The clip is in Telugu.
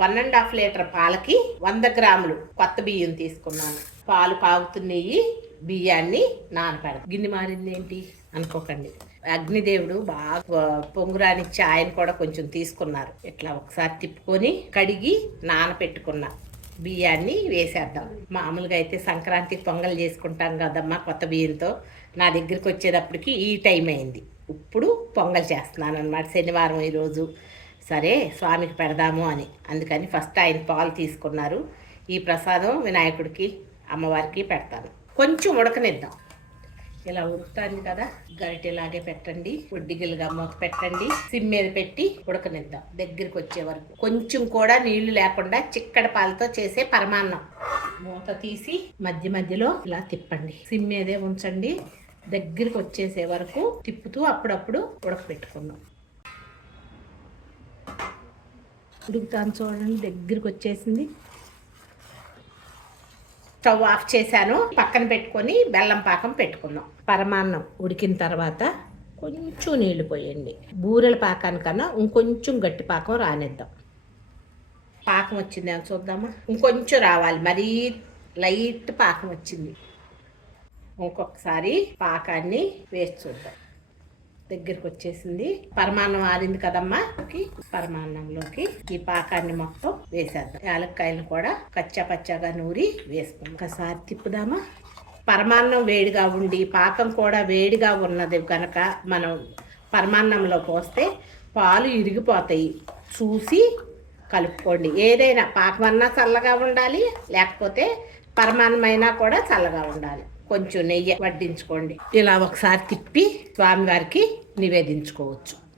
వన్ అండ్ హాఫ్ లీటర్ పాలకి వంద గ్రాములు కొత్త బియ్యం తీసుకున్నాను. పాలు కాగుతున్నాయి బియ్యాన్ని నానపెడతాం గిన్నె మారింది ఏంటి అనుకోకండి. అగ్నిదేవుడు బాగా పొంగురానిచ్చి ఆయన కూడా కొంచెం తీసుకున్నారు. ఇట్లా ఒకసారి తిప్పుకొని కడిగి నానపెట్టుకున్నా. బియ్యాన్ని వేసేద్దాం. మామూలుగా అయితే సంక్రాంతి పొంగల్ చేసుకుంటాం కదమ్మా కొత్త బియ్యంతో. నా దగ్గరికి వచ్చేటప్పటికి ఈ టైం అయింది. ఇప్పుడు పొంగల్ చేస్తున్నాను అనమాట శనివారం ఈరోజు సరే స్వామికి పెడదాము అని. అందుకని ఫస్ట్ ఆయన పాలు తీసుకున్నారు. ఈ ప్రసాదం వినాయకుడికి అమ్మవారికి పెడతాను. కొంచెం ఉడకనిద్దాం. ఇలా ఉడుకుతాను కదా గరిటెలాగే పెట్టండి ఒడ్డిగిలుగా మూత పెట్టండి సిమ్ మీద పెట్టి ఉడకనిద్దాం దగ్గరికి వచ్చే వరకు. కొంచెం కూడా నీళ్ళు లేకుండా చిక్కడి పాలతో చేసే పరమాన్నం. మూత తీసి మధ్య మధ్యలో ఇలా తిప్పండి. సిమ్ మీదే ఉంచండి. దగ్గరికి వచ్చేసే వరకు తిప్పుతూ అప్పుడప్పుడు ఉడకపెట్టుకుందాం. ఉడుకుతాను చూడండి దగ్గరికి వచ్చేసింది. స్టవ్ ఆఫ్ చేశాను. పక్కన పెట్టుకొని బెల్లం పాకం పెట్టుకున్నాం పరమాన్నం ఉడికిన తర్వాత కొంచెం నీళ్ళు పోయండి. బూరెల పాకానికన్నా ఇంకొంచెం గట్టి పాకం రానిద్దాం. పాకం వచ్చింది అని చూద్దామా? ఇంకొంచెం రావాలి. మరీ లైట్ పాకం వచ్చింది. ఇంకొకసారి పాకాన్ని వేసి చూద్దాం. దగ్గరకు వచ్చేసింది పరమాన్నం ఆరింది కదమ్మా? పరమాన్నంలోకి ఈ పాకాన్ని మొత్తం వేసేద్దాం. యాలక్కాయలు కూడా కచ్చా పచ్చాగా నూరి వేసుకుందాం. ఒకసారి తిప్పుదామా? పరమాన్నం వేడిగా ఉండి పాకం కూడా వేడిగా ఉన్నది కనుక మనం పరమాన్నంలో పోస్తే పాలు ఇరిగిపోతాయి. చూసి కలుపుకోండి. ఏదైనా పాకమన్నా చల్లగా ఉండాలి లేకపోతే పరమాన్నమైనా కూడా చల్లగా ఉండాలి. కొంచెం నెయ్యి వడ్డించుకోండి. ఇలా ఒకసారి తిప్పి స్వామివారికి నివేదించుకోవచ్చు.